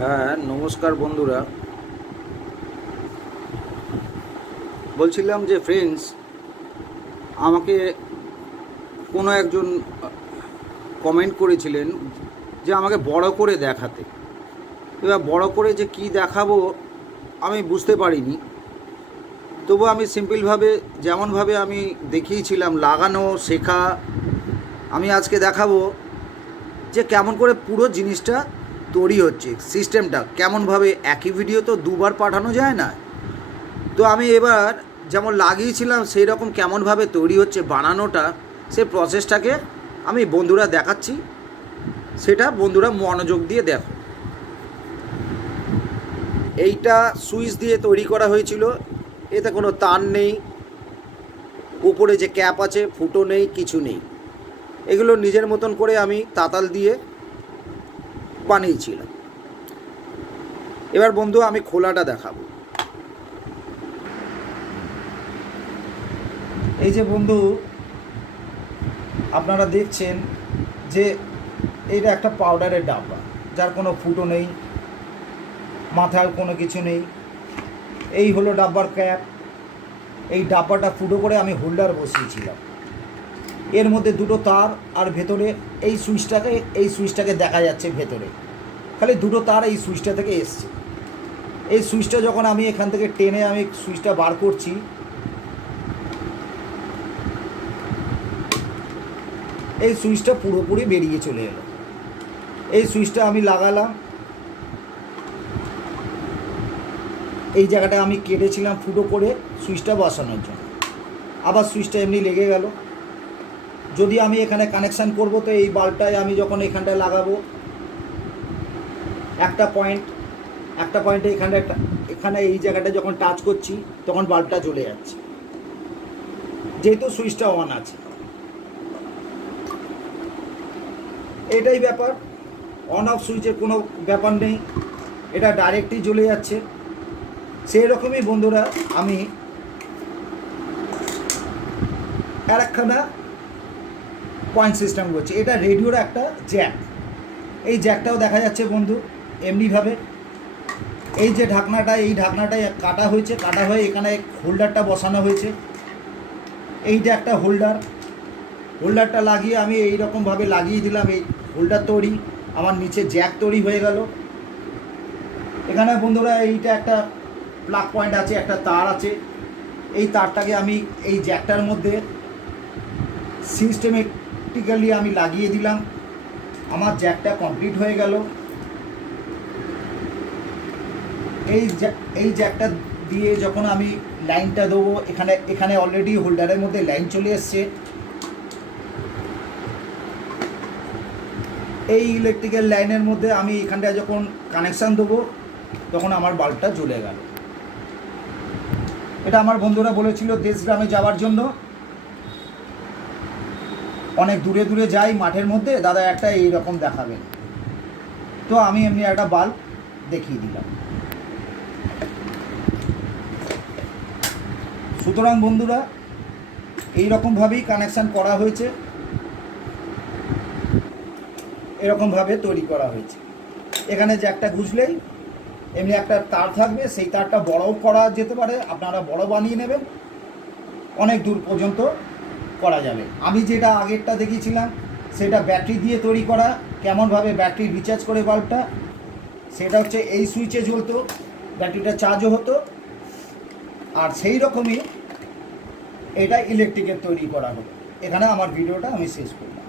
হ্যাঁ, নমস্কার বন্ধুরা। বলছিলাম যে ফ্রেন্ডস, আমাকে কোনো একজন কমেন্ট করেছিলেন যে আমাকে বড় করে দেখাতে। এবার বড় করে যে কি দেখাবো আমি বুঝতে পারিনি। তবু আমি সিম্পলভাবে যেমনভাবে আমি দেখিয়েছিলাম লাগানো শেখা, আমি আজকে দেখাবো যে কেমন করে পুরো জিনিসটা তৈরি হচ্ছে, সিস্টেমটা কেমনভাবে। একই ভিডিও তো দুবার পাঠানো যায় না। তো আমি এবার যেমন লাগিয়েছিলাম সেই রকম কেমনভাবে তৈরি হচ্ছে বানানোটা, সেই প্রসেসটাকে আমি বন্ধুরা দেখাচ্ছি। সেটা বন্ধুরা মনোযোগ দিয়ে দেখো। এইটা সুইচ দিয়ে তৈরি করা হয়েছিল। এতে কোনো তার নেই, উপরে যে ক্যাপ আছে ফুটো নেই, কিছু নেই। এগুলো নিজের মতন করে আমি তাতাল দিয়ে বানিয়েছিলাম। এবার বন্ধু আমি খোলাটা দেখাবো। এই যে বন্ধু আপনারা দেখছেন যে এটা একটা পাউডারের ডাব্বা, যার কোনো ফুটো নেই, মাথার কোনো কিছু নেই। এই হলো ডাব্বার ক্যাপ। এই ডাব্বাটা ফুটো করে আমি হোল্ডার বসিয়েছিলাম। এর মধ্যে দুটো তার, আর ভেতরে এই সুইচটাকে দেখা যাচ্ছে ভেতরে, খালি দুটো তার এই সুইচটা থেকে এসছে। এই সুইচটা যখন আমি এখান থেকে টেনে আমি সুইচটা বার করছি, এই সুইচটা পুরোপুরি বেরিয়ে চলে এলো। এই সুইচটা আমি লাগালাম, এই জায়গাটা আমি কেটেছিলাম ফুটো করে সুইচটা বসানোর জন্য। আবার সুইচটা এমনি লেগে গেল। যদি আমি এখানে কানেকশান করব, তো এই বাল্বটায় আমি যখন এখানটায় লাগাবো, একটা পয়েন্টে এখানে এই জায়গাটা যখন টাচ করছি তখন বাল্বটা জ্বলে যাচ্ছে, যেহেতু সুইচটা অন আছে। এটাই ব্যাপার, অন অফ সুইচের কোনো ব্যাপার নেই, এটা ডাইরেক্টই জ্বলে যাচ্ছে। সেই রকমই বন্ধুরা আমি আর একখানা পয়েন্ট সিস্টেম করছি। এটা রেডিওর একটা জ্যাক, এই জ্যাকটাও দেখা যাচ্ছে বন্ধু এমনিভাবে। এই যে এই ঢাকনাটাই কাটা হয়ে এখানে হোল্ডারটা বসানো হয়েছে। এইটা একটা হোল্ডারটা লাগিয়ে আমি এই রকমভাবে লাগিয়ে দিলাম। এই হোল্ডার তৈরি, আমার নিচে জ্যাক তৈরি হয়ে গেল। এখানে বন্ধুরা এইটা একটা প্লাগ পয়েন্ট আছে, একটা তার আছে। এই তারটাকে আমি এই জ্যাকটার মধ্যে সিস্টেমেটিক্যালি আমি লাগিয়ে দিলাম। আমার জ্যাকটা কমপ্লিট হয়ে গেল। এই জ্যাকটা দিয়ে যখন আমি লাইনটা দেবো, এখানে অলরেডি হোল্ডারের মধ্যে লাইন চলে এসছে। এই ইলেকট্রিক্যাল লাইনের মধ্যে আমি এখানটায় যখন কানেকশান দেবো, তখন আমার বাল্বটা জ্বলে গেল। এটা আমার বন্ধুরা বলেছিল দেশ গ্রামে যাওয়ার জন্য। অনেক দূরে দূরে যাই মাঠের মধ্যে, দাদা একটা এইরকম দেখাবেন। তো আমি এমনি একটা বাল্ব দেখিয়ে দিলাম। সুতরাং বন্ধুরা এই রকমভাবেই কানেকশান করা হয়েছে, এরকমভাবে তৈরি করা হয়েছে। এখানে যে একটা গুজলেই এমনি একটা তার থাকবে, সেই তারটা বড়ও করা যেতে পারে, আপনারা বড় বানিয়ে নেবেন, অনেক দূর পর্যন্ত করা যাবে। আমি যেটা আগেরটা দেখিয়েছিলাম সেটা ব্যাটারি দিয়ে তৈরি করা। কেমনভাবে ব্যাটারি রিচার্জ করে বাল্বটা, সেটা হচ্ছে এই সুইচে জ্বলতো, ব্যাটারিটা চার্জও হতো। আর সেই রকমই এটা ইলেকট্রিকের তৈরি করা হলো। এখানে আমার ভিডিওটা আমি শেষ করলাম।